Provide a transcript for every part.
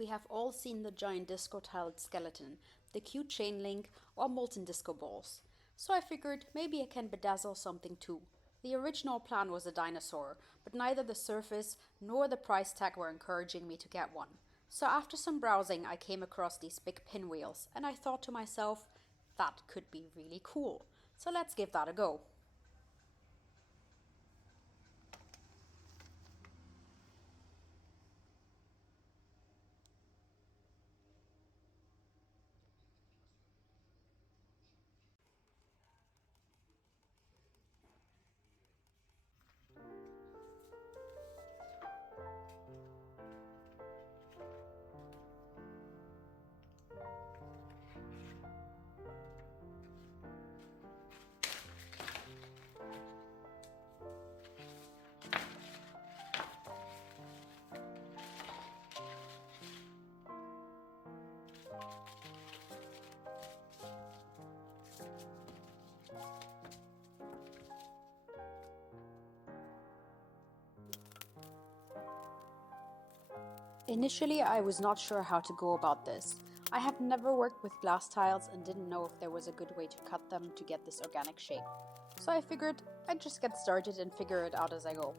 We have all seen the giant disco-tiled skeleton, the cute chain link, or molten disco balls. So I figured maybe I can bedazzle something too. The original plan was a dinosaur, but neither the surface nor the price tag were encouraging me to get one. So after some browsing, I came across these big pinwheels, and I thought to myself, that could be really cool. So let's give that a go. Initially, I was not sure how to go about this. I have never worked with glass tiles and didn't know if there was a good way to cut them to get this organic shape. So I figured I'd just get started and figure it out as I go.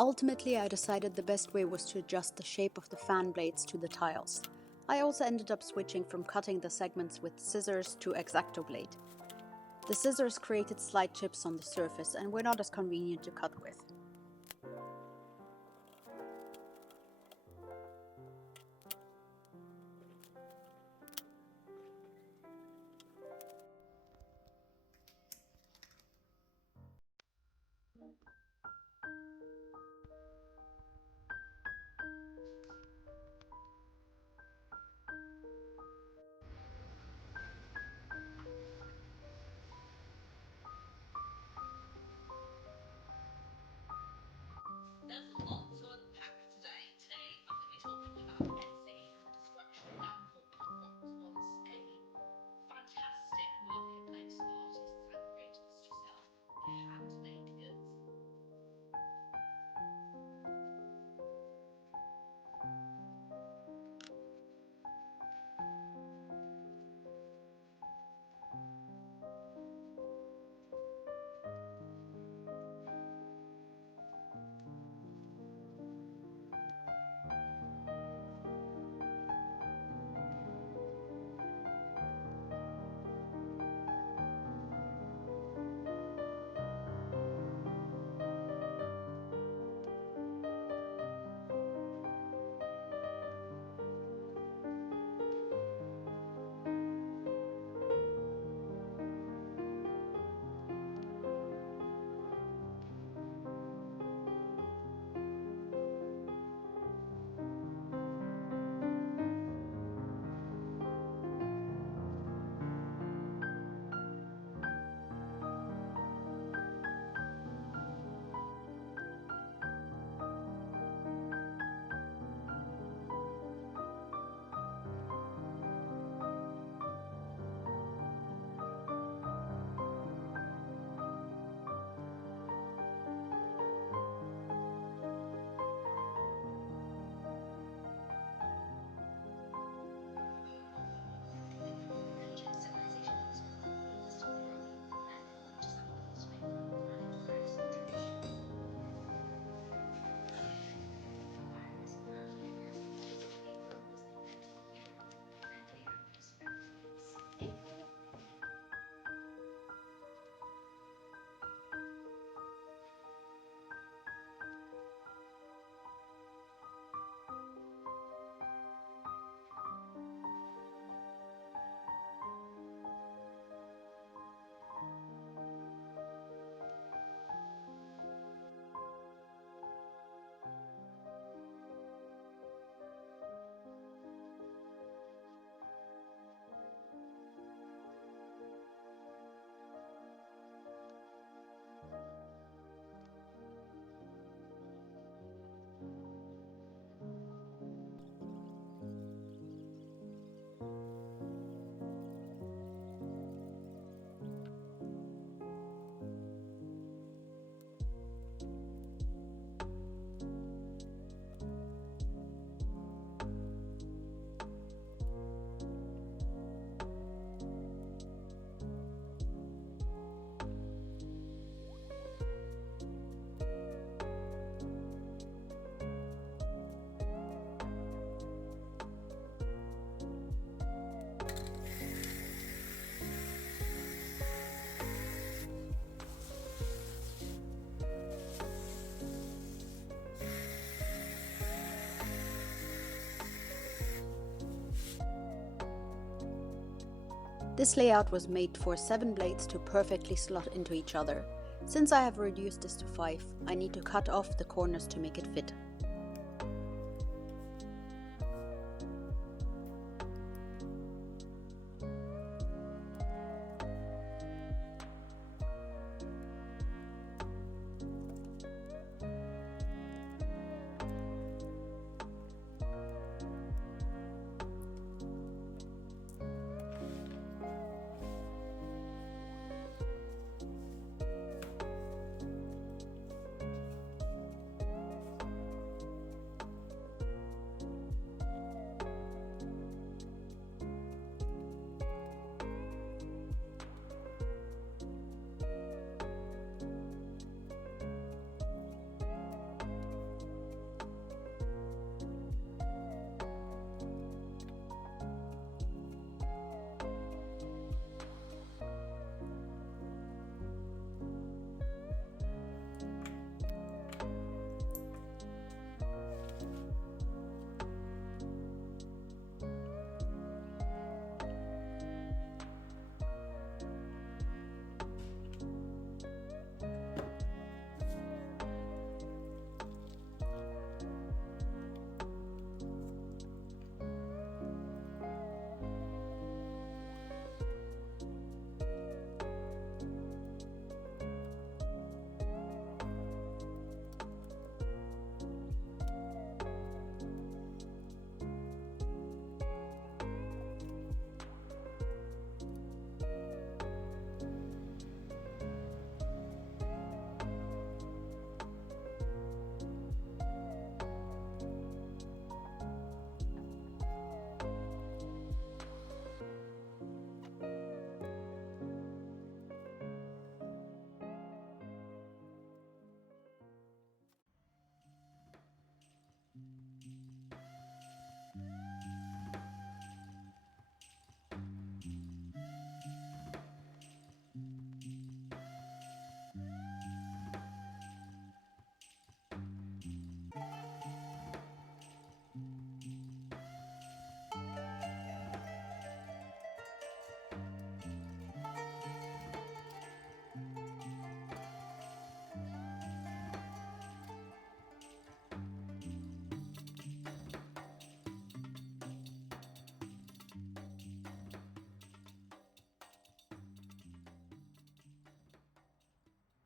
Ultimately, I decided the best way was to adjust the shape of the fan blades to the tiles. I also ended up switching from cutting the segments with scissors to X-Acto blade. The scissors created slight chips on the surface and were not as convenient to cut with. This layout was made for 7 blades to perfectly slot into each other. Since I have reduced this to 5, I need to cut off the corners to make it fit.